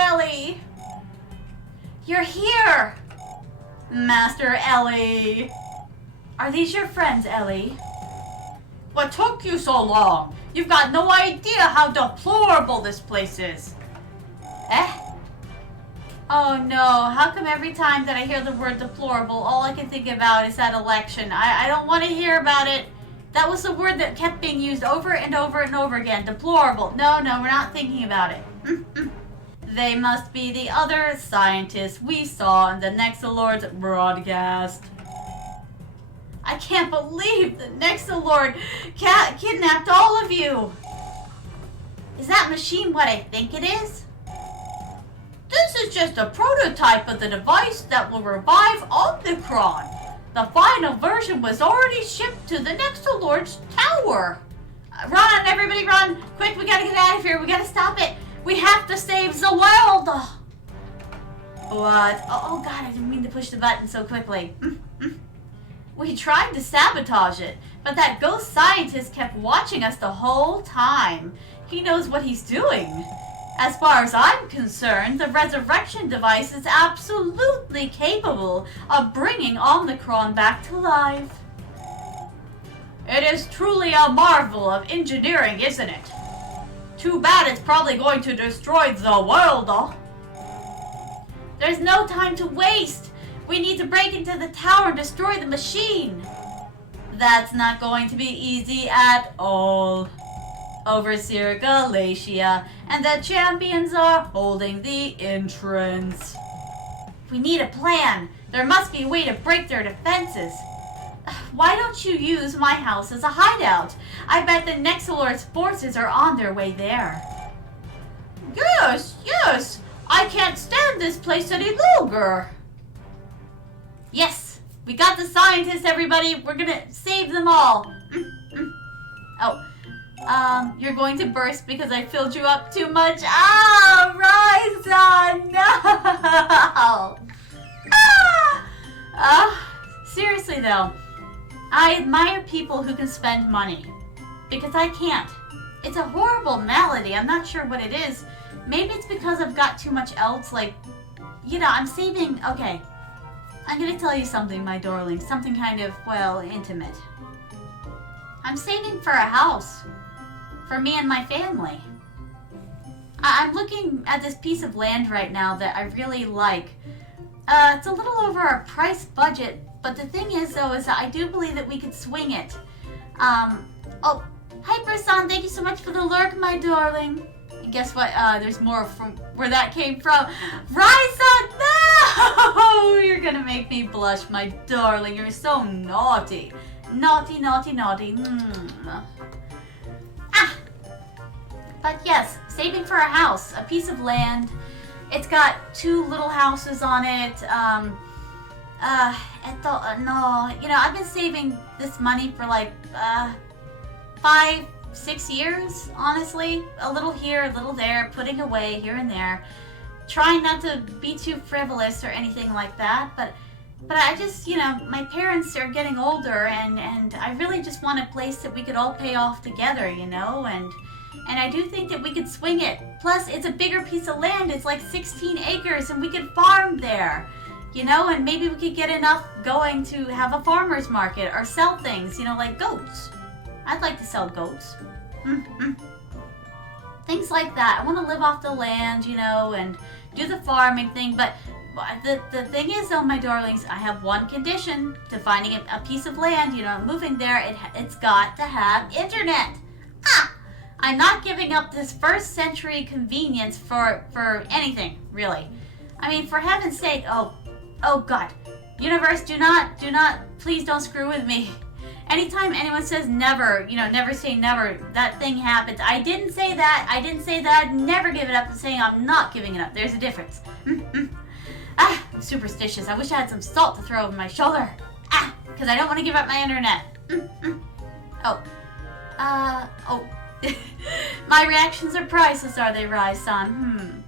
Ellie? You're here! Master Ellie! Are these your friends, Ellie? What took you so long? You've got no idea how deplorable this place is. Eh? Oh no, how come every time that I hear the word deplorable, all I can think about is that election? I don't want to hear about it. That was the word that kept being used over and over and over again. Deplorable. No, we're not thinking about it. They must be the other scientists we saw in the Nexolord's broadcast. I can't believe the Nexolord kidnapped all of you. Is that machine what I think it is? This is just a prototype of the device that will revive Omicron. The final version was already shipped to the Nexolord's tower. Run, everybody run! Quick, we gotta get out of here. We gotta stop it. We have to save the world. What? Oh God, I didn't mean to push the button so quickly. We tried to sabotage it, but that ghost scientist kept watching us the whole time. He knows what he's doing. As far as I'm concerned, the resurrection device is absolutely capable of bringing Omicron back to life. It is truly a marvel of engineering, isn't it? Too bad it's probably going to destroy the world, though. There's no time to waste. We need to break into the tower and destroy the machine. That's not going to be easy at all. Overseer Galatia and the champions are holding the entrance. We need a plan. There must be a way to break their defenses. Why don't you use my house as a hideout? I bet the Nexolord's forces are on their way there. Yes. I can't stand this place any longer. Yes, we got the scientists, everybody. We're gonna save them all. Oh. You're going to burst because I filled you up too much. Ryza, no! Seriously though, I admire people who can spend money. Because I can't. It's a horrible malady. I'm not sure what it is. Maybe it's because I've got too much else, like, I'm saving. Okay. I'm gonna tell you something, my darling. Something kind of, intimate. I'm saving for a house. For me and my family. I'm looking at this piece of land right now that I really like. It's a little over our price budget, but the thing is though, is that I do believe that we could swing it. Oh, Hyper-san, thank you so much for the lurk, my darling. And guess what? There's more from where that came from. Ryza, no! You're gonna make me blush, my darling. You're so naughty. Naughty. But yes, saving for a house, a piece of land. It's got 2 little houses on it. I've been saving this money for like 5-6 years, honestly. A little here, a little there, putting away here and there. Trying not to be too frivolous or anything like that, but I just, my parents are getting older and I really just want a place that we could all pay off together, and I do think that we could swing it. Plus, it's a bigger piece of land. It's like 16 acres, and we could farm there. And maybe we could get enough going to have a farmer's market or sell things, like goats. I'd like to sell goats. Things like that. I want to live off the land, and do the farming thing. But the thing is, though, my darlings, I have one condition to finding a piece of land, moving there. It's got to have internet. I'm not giving up this first century convenience for anything, really. I mean, for heaven's sake, oh God. Universe, do not, please don't screw with me. Anytime anyone says never, never say never, that thing happens. I didn't say that. I'd never give it up. I'm saying I'm not giving it up. There's a difference. I'm superstitious. I wish I had some salt to throw over my shoulder. Because I don't want to give up my internet. My reactions are priceless, are they, Rai-san?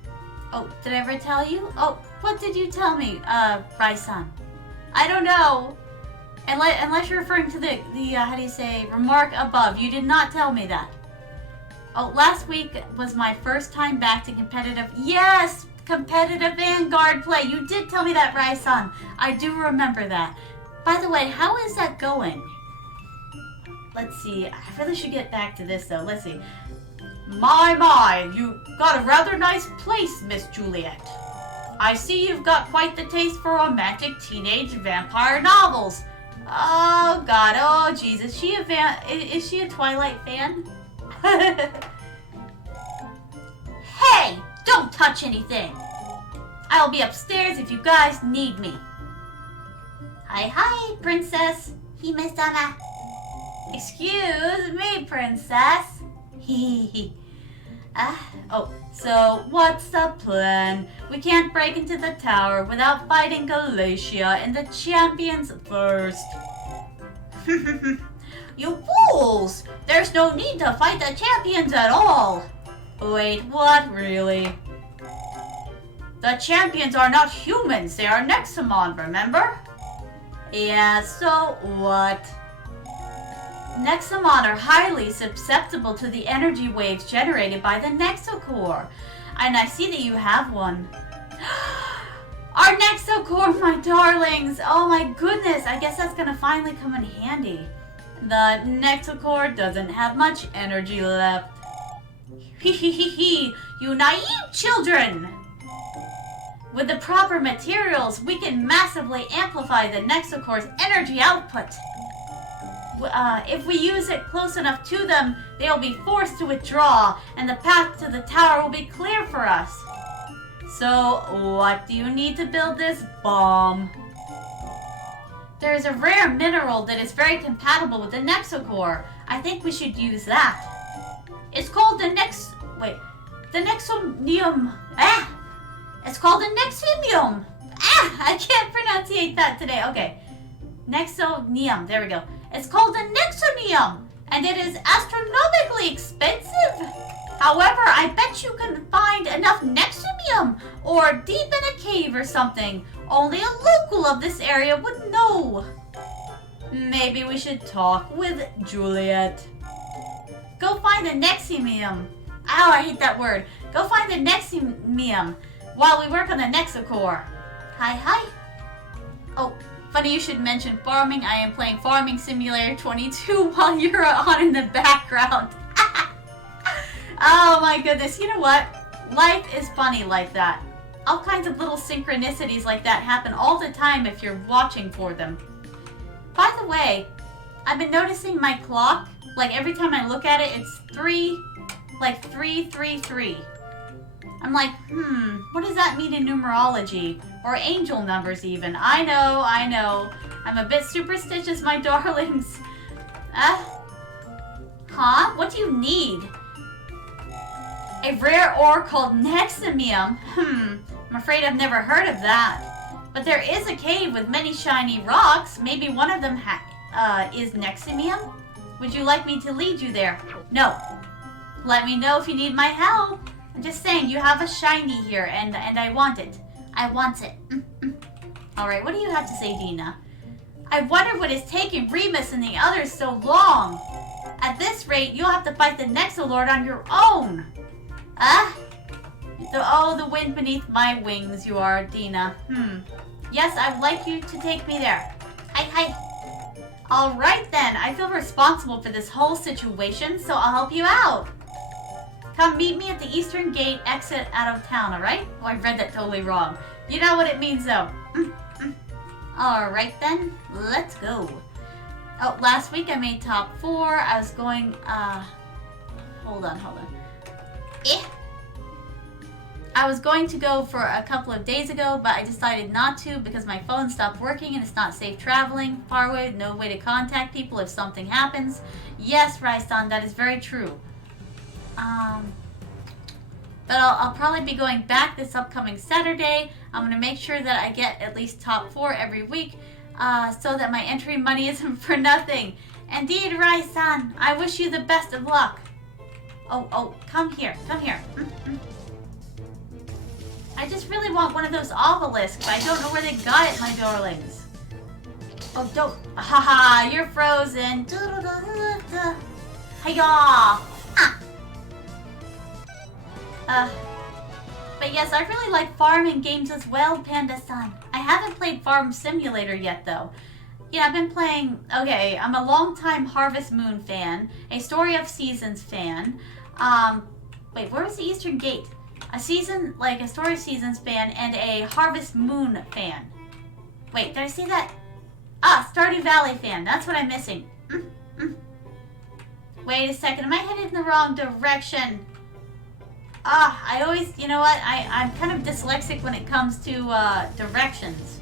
Oh, did I ever tell you? Oh, what did you tell me, Rai-san? I don't know. Unless you're referring to the remark above. You did not tell me that. Oh, last week was my first time back to competitive. Yes, competitive Vanguard play. You did tell me that, Rai-san. I do remember that. By the way, how is that going? Let's see. I really should get back to this, though. Let's see. My, you got a rather nice place, Miss Juliet. I see you've got quite the taste for romantic teenage vampire novels. Oh, God. Oh, Jesus. Is she a Twilight fan? Hey! Don't touch anything! I'll be upstairs if you guys need me. Hi, princess. Hime-sama. Excuse me, princess. Hee. Oh, so what's the plan? We can't break into the tower without fighting Galatia and the champions first. You fools! There's no need to fight the champions at all. Wait, what, really? The champions are not humans, they are Nexomon, remember? Yeah, so what? Nexomon are highly susceptible to the energy waves generated by the Nexocore. And I see that you have one. Our Nexocore, my darlings! Oh my goodness, I guess that's gonna finally come in handy. The Nexocore doesn't have much energy left. Hee, you naive children! With the proper materials, we can massively amplify the Nexocore's energy output. If we use it close enough to them, they'll be forced to withdraw, and the path to the tower will be clear for us. So, what do you need to build this bomb? There is a rare mineral that is very compatible with the Nexocore. I think we should use that. It's called the Nexonium. It's called the Nexonium. I can't pronunciate that today. Okay. Nexonium. There we go. It's called the Nexonium, and it is astronomically expensive. However, I bet you can find enough Nexonium or deep in a cave or something. Only a local of this area would know. Maybe we should talk with Juliet. Go find the Nexonium. Ow, I hate that word. Go find the Nexonium while we work on the Nexocore. Hi. Oh, funny you should mention farming. I am playing Farming Simulator 22 while you're on in the background. Oh my goodness. You know what? Life is funny like that. All kinds of little synchronicities like that happen all the time if you're watching for them. By the way, I've been noticing my clock. Like every time I look at it, it's 333. I'm like, what does that mean in numerology? Or angel numbers even. I know. I'm a bit superstitious, my darlings. What do you need? A rare ore called Nexomium. I'm afraid I've never heard of that. But there is a cave with many shiny rocks. Maybe one of them is Nexomium? Would you like me to lead you there? No. Let me know if you need my help. I'm just saying, you have a shiny here, and I want it. I want it. Alright, what do you have to say, Dina? I wonder what is taking Remus and the others so long. At this rate, you'll have to fight the Nexolord on your own. The wind beneath my wings you are, Dina. Yes, I would like you to take me there. Hi. Alright then, I feel responsible for this whole situation, so I'll help you out. Come meet me at the eastern gate exit out of town, alright? Oh, I read that totally wrong. You know what it means though. Alright then, let's go. Oh, last week I made top 4. I was going, hold on. I was going to go for a couple of days ago, but I decided not to because my phone stopped working and it's not safe traveling far away, no way to contact people if something happens. Yes, Rai-san, that is very true. But I'll probably be going back this upcoming Saturday. I'm going to make sure that I get at least top 4 every week, so that my entry money isn't for nothing. Indeed, Rai-san, I wish you the best of luck. Oh, come here. I just really want one of those obelisks, but I don't know where they got it, my darlings. Oh, don't. Haha, you're frozen. Hiya! But yes, I really like farming games as well, Panda-san. I haven't played Farm Simulator yet, though. Yeah, I've been playing... Okay, I'm a longtime Harvest Moon fan, a Story of Seasons fan. Wait, where was the Eastern Gate? A Story of Seasons fan and a Harvest Moon fan. Wait, did I see that? Ah, Stardew Valley fan. That's what I'm missing. Wait a second, am I headed in the wrong direction? I always, you know what? I'm kind of dyslexic when it comes to directions.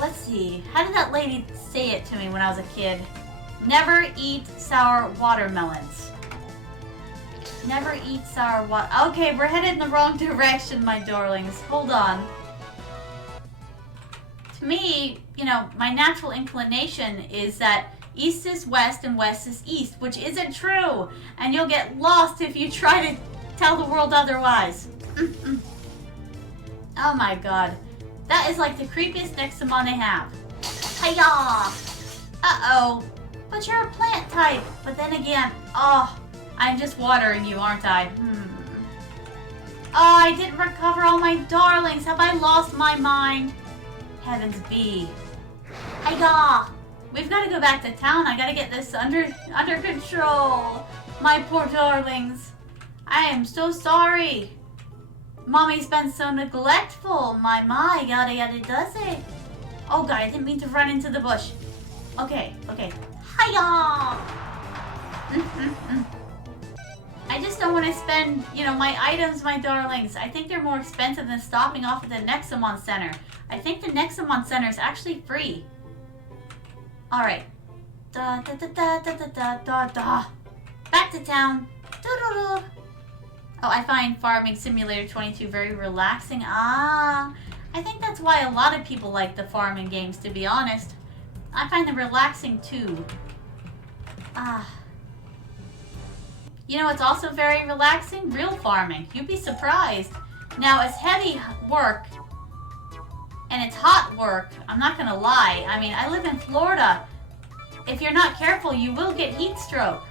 Let's see. How did that lady say it to me when I was a kid? Never eat sour watermelons. Never eat sour water. Okay, we're headed in the wrong direction, my darlings. Hold on. To me, you know, my natural inclination is that east is west and west is east, which isn't true. And you'll get lost if you try to tell the world otherwise. Oh my god. That is like the creepiest Nexomon I have. Hiya! Uh-oh. But you're a plant type. But then again, I'm just watering you, aren't I? Oh, I didn't recover all my darlings. Have I lost my mind? Heavens be. Hiya! We've got to go back to town. I got to get this under control. My poor darlings. I am so sorry. Mommy's been so neglectful. My, yada yada does it. Oh god, I didn't mean to run into the bush. Okay. Hiya! I just don't want to spend, you know, my items, my darlings. I think they're more expensive than stopping off at the Nexomon Center. I think the Nexomon Center is actually free. Alright. Back to town. Oh, I find Farming Simulator 22 very relaxing. I think that's why a lot of people like the farming games, to be honest. I find them relaxing too. You know what's also very relaxing? Real farming. You'd be surprised. Now, it's heavy work, and it's hot work. I'm not gonna lie. I mean, I live in Florida. If you're not careful, you will get heat stroke.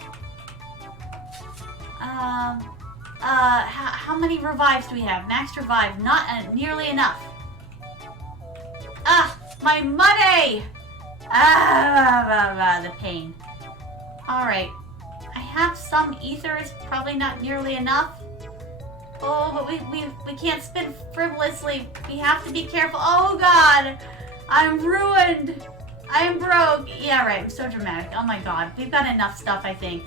How many revives do we have? Max revive. Not nearly enough. My money! The pain. Alright. I have some ethers. Probably not nearly enough. Oh, but we can't spin frivolously. We have to be careful. Oh, God! I'm ruined! I am broke! Yeah, right. I'm so dramatic. Oh, my God. We've got enough stuff, I think.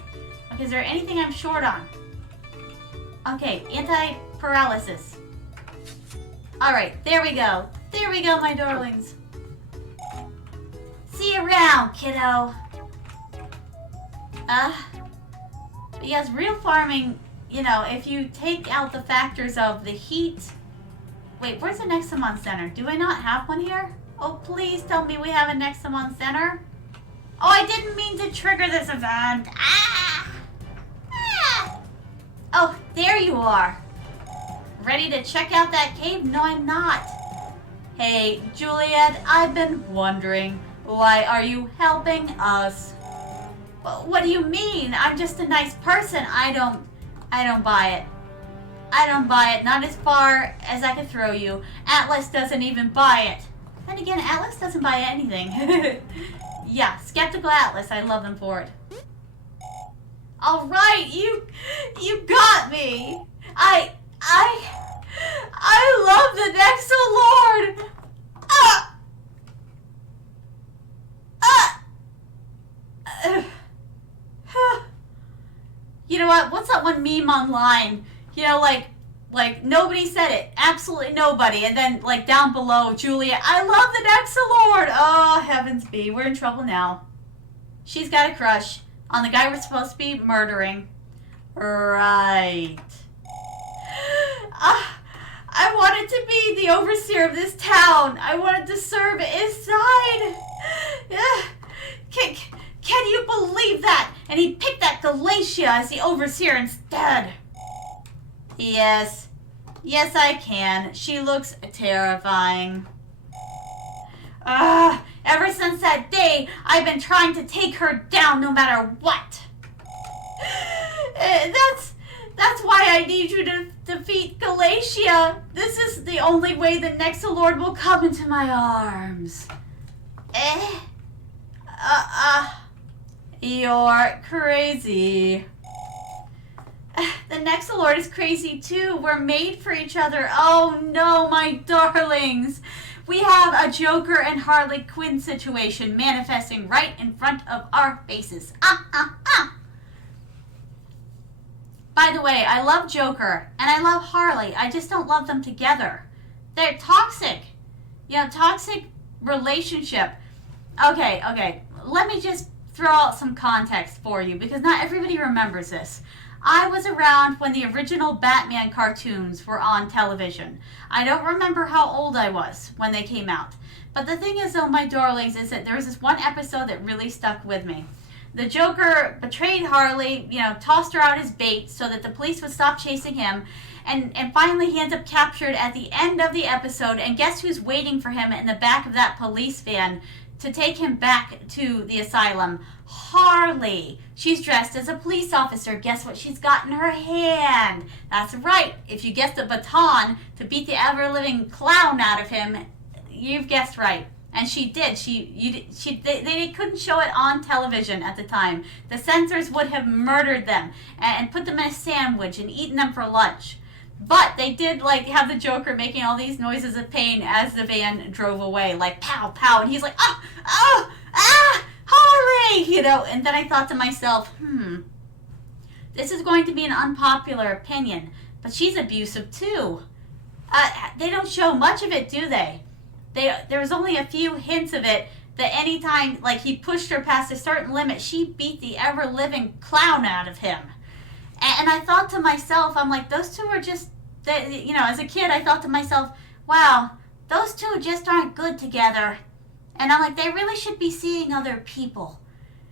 Okay, is there anything I'm short on? Okay, anti-paralysis. Alright, there we go. There we go, my darlings. See you around, kiddo. Because real farming, you know, if you take out the factors of the heat... Wait, where's the Nexomon Center? Do I not have one here? Oh, please tell me we have a Nexomon Center. Oh, I didn't mean to trigger this event. Oh, there you are. Ready to check out that cave? No, I'm not. Hey, Juliet, I've been wondering, why are you helping us? What do you mean? I'm just a nice person. I don't buy it. I don't buy it. Not as far as I can throw you. Atlas doesn't even buy it. Then again, Atlas doesn't buy anything. Yeah, skeptical Atlas. I love them for it. All right, you got me. I love the Nexolord. You know what? What's that one meme online? You know, like nobody said it. Absolutely nobody. And then, like, down below, Julia, I love the Nexolord. Oh, heavens be. We're in trouble now. She's got a crush on the guy we're supposed to be murdering. Right. I wanted to be the overseer of this town. I wanted to serve his side. Can you believe that? And he picked that Galatia as the overseer instead. Yes. Yes, I can. She looks terrifying. Ever since that day, I've been trying to take her down no matter what. That's why I need you to defeat Galatia. This is the only way the Nexolord will come into my arms. You're crazy. The Nexolord is crazy too. We're made for each other. Oh no, my darlings. We have a Joker and Harley Quinn situation manifesting right in front of our faces. By the way, I love Joker and I love Harley. I just don't love them together. They're toxic. Toxic relationship. Okay. Let me just throw out some context for you because not everybody remembers this. I was around when the original Batman cartoons were on television. I don't remember how old I was when they came out. But the thing is, though, my darlings, is that there was this one episode that really stuck with me. The Joker betrayed Harley, tossed her out as bait so that the police would stop chasing him. And finally he ends up captured at the end of the episode. And guess who's waiting for him in the back of that police van to take him back to the asylum? Harley. She's dressed as a police officer. Guess what she's got in her hand? That's right. If you guessed a baton to beat the ever-living clown out of him, you've guessed right. And she did. They couldn't show it on television at the time. The censors would have murdered them and put them in a sandwich and eaten them for lunch. But they did have the Joker making all these noises of pain as the van drove away, like pow, pow, and he's like, Harley, And then I thought to myself, this is going to be an unpopular opinion, but she's abusive too. They don't show much of it, do they? There's only a few hints of it that anytime he pushed her past a certain limit, she beat the ever-living clown out of him. And I thought to myself, I'm like, those two are just, as a kid, I thought to myself, wow, those two just aren't good together. And I'm like, they really should be seeing other people.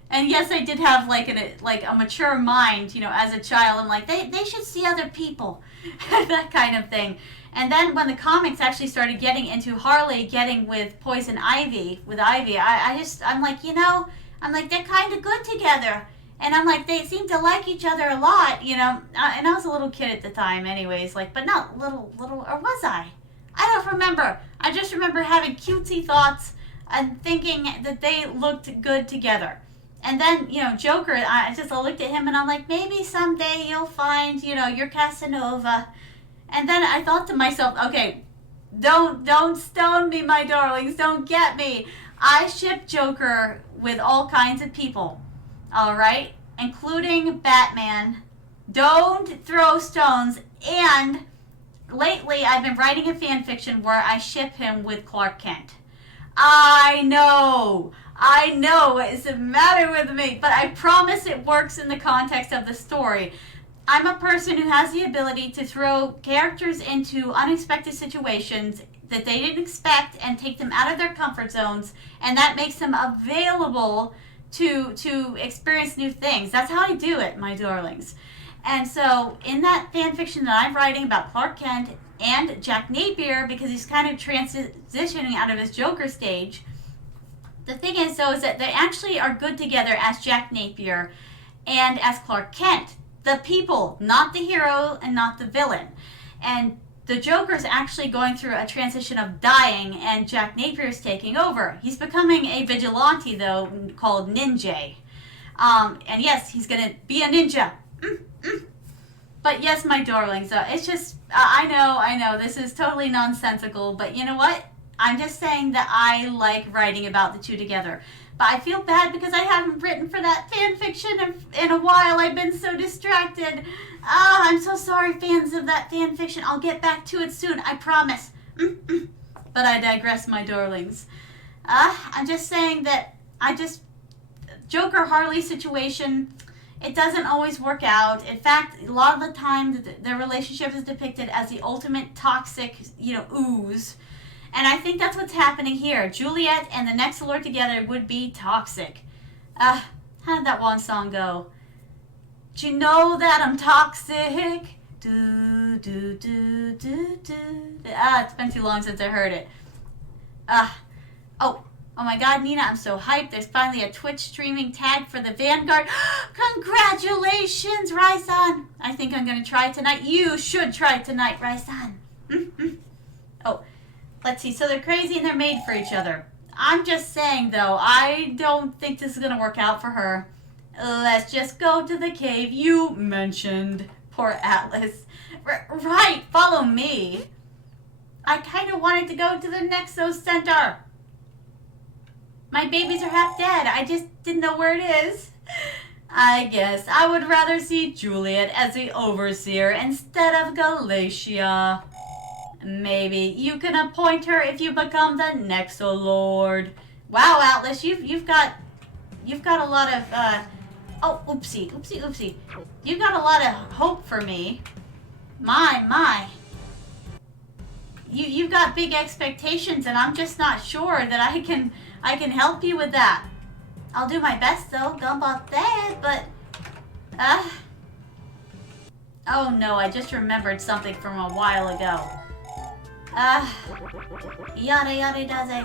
And yes, I did have a mature mind, as a child. I'm like, they should see other people, that kind of thing. And then when the comics actually started getting into Harley getting with Poison Ivy, I'm like, they're kind of good together. And I'm like, they seem to like each other a lot, and I was a little kid at the time anyways, but not little, or was I? I don't remember. I just remember having cutesy thoughts and thinking that they looked good together. And then, Joker, I looked at him and I'm like, maybe someday you'll find, your Casanova. And then I thought to myself, okay, don't stone me, my darlings, don't get me. I ship Joker with all kinds of people. All right, including Batman. Don't throw stones. And lately, I've been writing a fan fiction where I ship him with Clark Kent. I know what's the matter with me, but I promise it works in the context of the story. I'm a person who has the ability to throw characters into unexpected situations that they didn't expect and take them out of their comfort zones, and that makes them available to experience new things. That's how I do it, my darlings. And so in that fan fiction that I'm writing about Clark Kent and Jack Napier, because he's kind of transitioning out of his Joker stage, the thing is, though, is that they actually are good together as Jack Napier and as Clark Kent. The people, not the hero and not the villain. And the Joker's actually going through a transition of dying, and Jack Napier's taking over. He's becoming a vigilante, though, called Ninja. And yes, he's going to be a ninja. But yes, my darlings, it's just, I know, this is totally nonsensical, but you know what? I'm just saying that I like writing about the two together. But I feel bad because I haven't written for that fan fiction in a while. I've been so distracted. I'm so sorry, fans of that fan fiction. I'll get back to it soon, I promise. But I digress, my darlings. I'm just saying that Joker Harley situation, it doesn't always work out. In fact, a lot of the time, the relationship is depicted as the ultimate toxic, ooze. And I think that's what's happening here. Juliet and the Nexolord together would be toxic. How did that one song go? Do you know that I'm toxic? Do, do, do, do, do. It's been too long since I heard it. Oh, Oh my god, Nina, I'm so hyped. There's finally a Twitch streaming tag for the Vanguard. Congratulations, Raisan. I think I'm going to try tonight. You should try tonight, Raisan. Oh, let's see. So they're crazy and they're made for each other. I'm just saying, though, I don't think this is going to work out for her. Let's just go to the cave you mentioned. Poor Atlas. Right, follow me. I kind of wanted to go to the Nexo Center. My babies are half dead. I just didn't know where it is. I guess I would rather see Juliet as the overseer instead of Galatia. Maybe you can appoint her if you become the Nexo Lord. Wow, Atlas, you've got a lot of oh, oopsie. You've got a lot of hope for me. My. You've got big expectations, and I'm just not sure that I can help you with that. I'll do my best though, but oh no, I just remembered something from a while ago. Yada does it.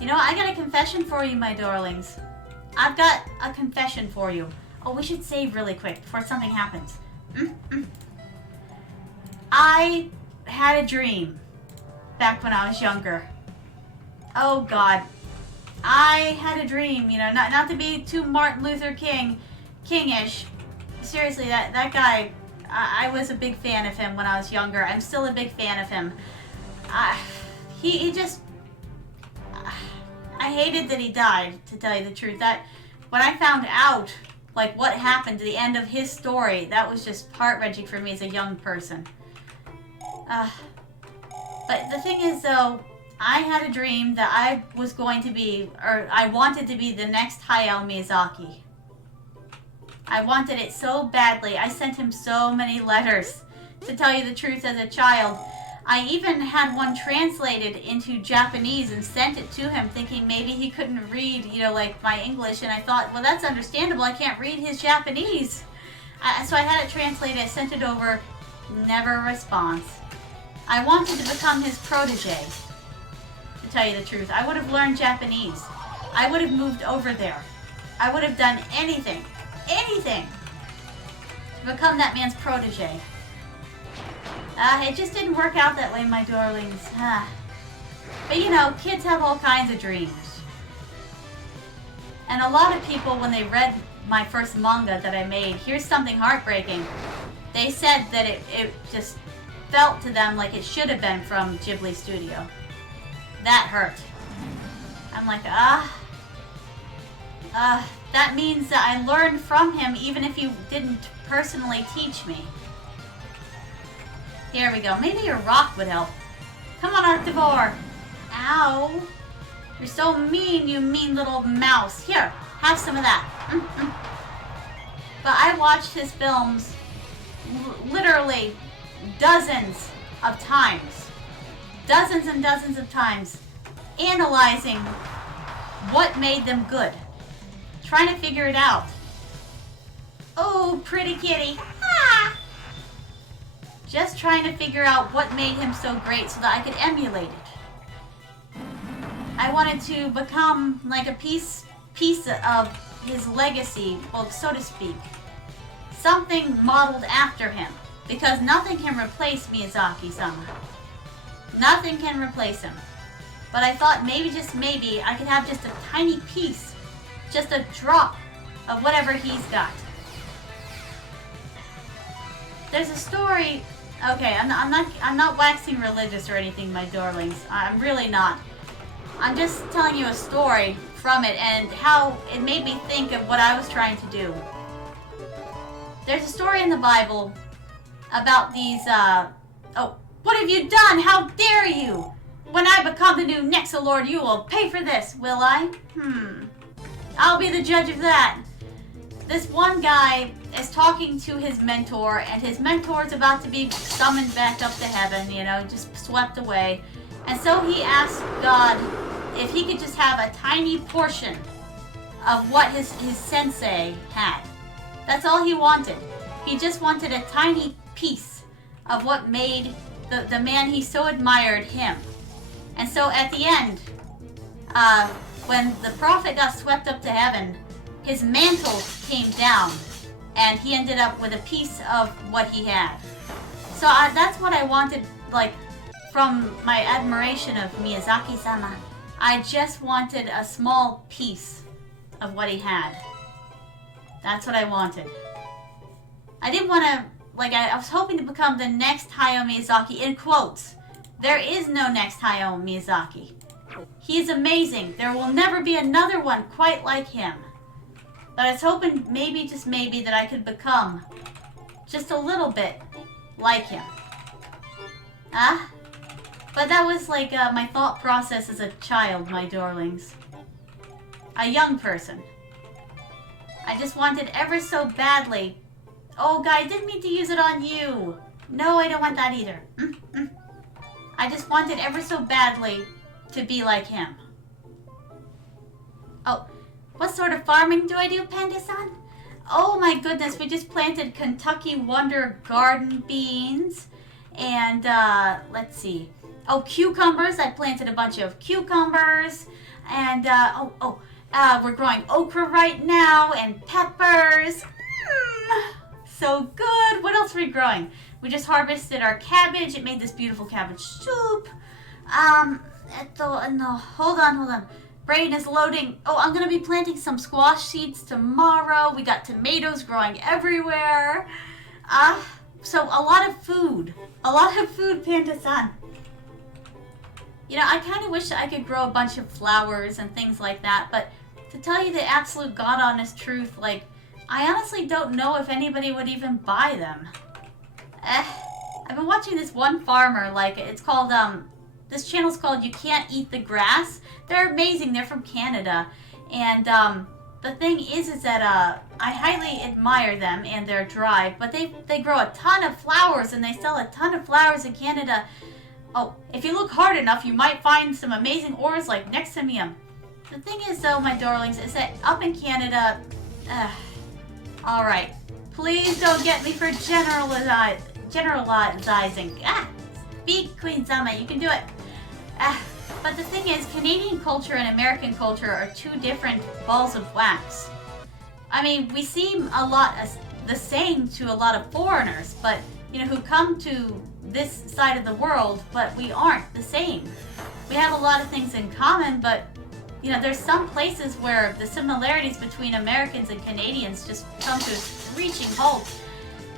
You know, I got a confession for you, my darlings. I've got a confession for you. Oh, we should save really quick before something happens. I had a dream back when I was younger. Oh God, I had a dream. You know, not to be too Martin Luther King-ish. Seriously, that guy, I was a big fan of him when I was younger. I'm still a big fan of him. He just, I hated that he died, to tell you the truth. That when I found out like what happened to the end of his story, that was just heart-wrenching for me as a young person. But the thing is, though, I had a dream that I was going to be, or I wanted to be the next Hayao Miyazaki. I wanted it so badly. I sent him so many letters, to tell you the truth, as a child. I even had one translated into Japanese and sent it to him, thinking maybe he couldn't read, you know, like my English. And I thought, well, that's understandable. I can't read his Japanese. So I had it translated. I sent it over. Never a response. I wanted to become his protege, to tell you the truth. I would have learned Japanese. I would have moved over there. I would have done anything to become that man's protege. It just didn't work out that way, my darlings. But you know, kids have all kinds of dreams. And a lot of people, when they read my first manga that I made, here's something heartbreaking. They said that it just felt to them like it should have been from Ghibli Studio. That hurt. I'm like, that means that I learned from him even if you didn't personally teach me. Here we go. Maybe your rock would help. Come on, Arctivore. Ow. You're so mean, you mean little mouse. Here, have some of that. But I watched his films literally dozens of times. Dozens and dozens of times. Analyzing what made them good. Trying to figure it out. Oh, pretty kitty. Ah! Just trying to figure out what made him so great so that I could emulate it. I wanted to become like a piece of his legacy, well, so to speak. Something modeled after him. Because nothing can replace Miyazaki-sama. Nothing can replace him. But I thought maybe, just maybe, I could have just a tiny piece. Just a drop of whatever he's got. There's a story. Okay, I'm not waxing religious or anything, my darlings. I'm really not. I'm just telling you a story from it and how it made me think of what I was trying to do. There's a story in the Bible about these, oh, what have you done? How dare you? When I become the new Nexo Lord, you will pay for this, will I? I'll be the judge of that. This one guy is talking to his mentor, and his mentor is about to be summoned back up to heaven, you know, just swept away. And so he asked God if he could just have a tiny portion of what his sensei had. That's all he wanted. He just wanted a tiny piece of what made the man he so admired him. And so at the end, When the prophet got swept up to heaven, his mantle came down, and he ended up with a piece of what he had. So that's what I wanted, like, from my admiration of Miyazaki-sama. I just wanted a small piece of what he had. That's what I wanted. I didn't want to, like, I was hoping to become the next Hayao Miyazaki, in quotes. There is no next Hayao Miyazaki. He is amazing. There will never be another one quite like him. But I was hoping, maybe, just maybe, that I could become just a little bit like him. But that was like my thought process as a child, my darlings. A young person. I just wanted ever so badly. Oh, guy, I didn't mean to use it on you. No, I don't want that either. I just wanted ever so badly to be like him. Oh, what sort of farming do I do, Panda-san? Oh my goodness, we just planted Kentucky Wonder Garden beans. And, let's see. Oh, cucumbers. I planted a bunch of cucumbers. And, we're growing okra right now and peppers. So good. What else are we growing? We just harvested our cabbage. It made this beautiful cabbage soup. Hold on. Brain is loading. Oh, I'm going to be planting some squash seeds tomorrow. We got tomatoes growing everywhere. So a lot of food. A lot of food, Panda-san. You know, I kind of wish I could grow a bunch of flowers and things like that, but to tell you the absolute God-honest truth, like, I honestly don't know if anybody would even buy them. I've been watching this one farmer, like, it's called, this channel's called You Can't Eat the Grass. They're amazing. They're from Canada. And, the thing is that, I highly admire them and their drive, but they grow a ton of flowers and they sell a ton of flowers in Canada. Oh, if you look hard enough, you might find some amazing ores like Nexomon. The thing is, though, my darlings, is that up in Canada, alright, please don't get me for generalizing. Speak, Queen Zama, you can do it. But the thing is, Canadian culture and American culture are two different balls of wax. I mean, we seem a lot the same to a lot of foreigners, but, you know, who come to this side of the world, but we aren't the same. We have a lot of things in common, but, you know, there's some places where the similarities between Americans and Canadians just come to a screeching halt.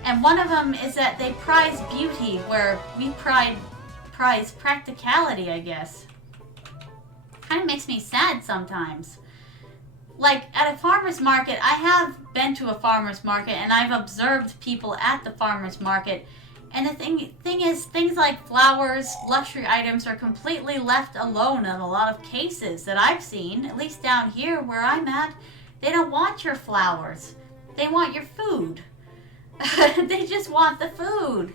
And one of them is that they prize beauty, where we prize practicality, I guess. Kind of makes me sad sometimes. Like, at a farmer's market, I have been to a farmer's market, and I've observed people at the farmer's market. And the thing is, things like flowers, luxury items are completely left alone in a lot of cases that I've seen, at least down here where I'm at. They don't want your flowers. They want your food. They just want the food.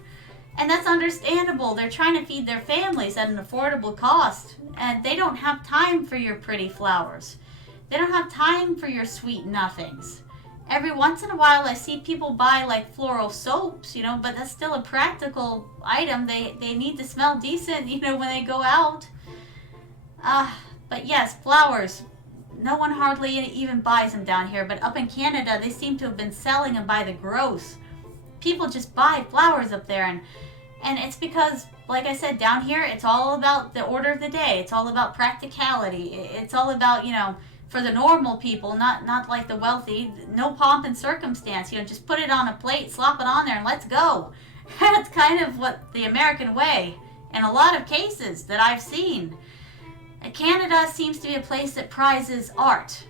And that's understandable. They're trying to feed their families at an affordable cost. And they don't have time for your pretty flowers. They don't have time for your sweet nothings. Every once in a while I see people buy like floral soaps, you know, but that's still a practical item. They need to smell decent, you know, when they go out. But yes, flowers. No one hardly even buys them down here, but up in Canada they seem to have been selling them by the gross. People just buy flowers up there, and it's because, like I said, down here it's all about the order of the day. It's all about practicality. It's all about, you know, for the normal people, not like the wealthy, no pomp and circumstance. You know, just put it on a plate, slop it on there, and let's go. That's kind of what the American way, in a lot of cases that I've seen. Canada seems to be a place that prizes art,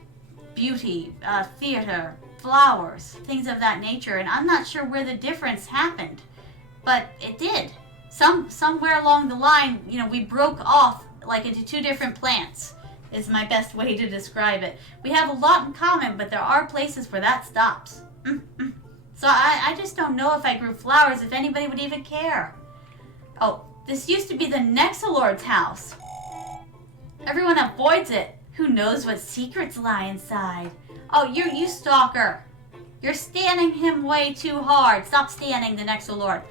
beauty, theater, flowers, things of that nature, and I'm not sure where the difference happened, but it did. Somewhere along the line, you know, we broke off like into two different plants, is my best way to describe it. We have a lot in common, but there are places where that stops. So I just don't know if I grew flowers, if anybody would even care. Oh, this used to be the Nexolord's house. Everyone avoids it. Who knows what secrets lie inside? Oh, you stalker. You're standing him way too hard. Stop standing, the Nexolord.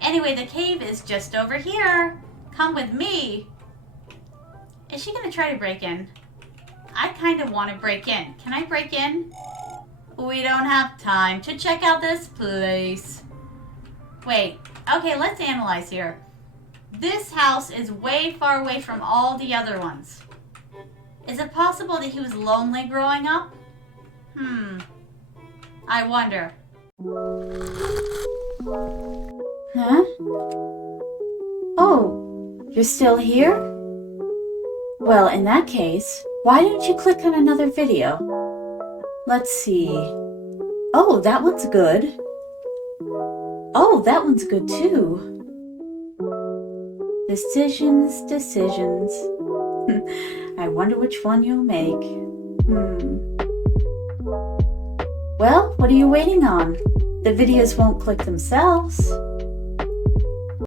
Anyway, the cave is just over here. Come with me. Is she gonna try to break in? I kind of want to break in. Can I break in? We don't have time to check out this place. Wait. Okay, let's analyze here. This house is way far away from all the other ones. Is it possible that he was lonely growing up? I wonder. Huh? Oh, you're still here? Well, in that case, why don't you click on another video? Let's see. Oh, that one's good. Oh, that one's good too. Decisions. I wonder which one you'll make. Well, what are you waiting on? The videos won't click themselves.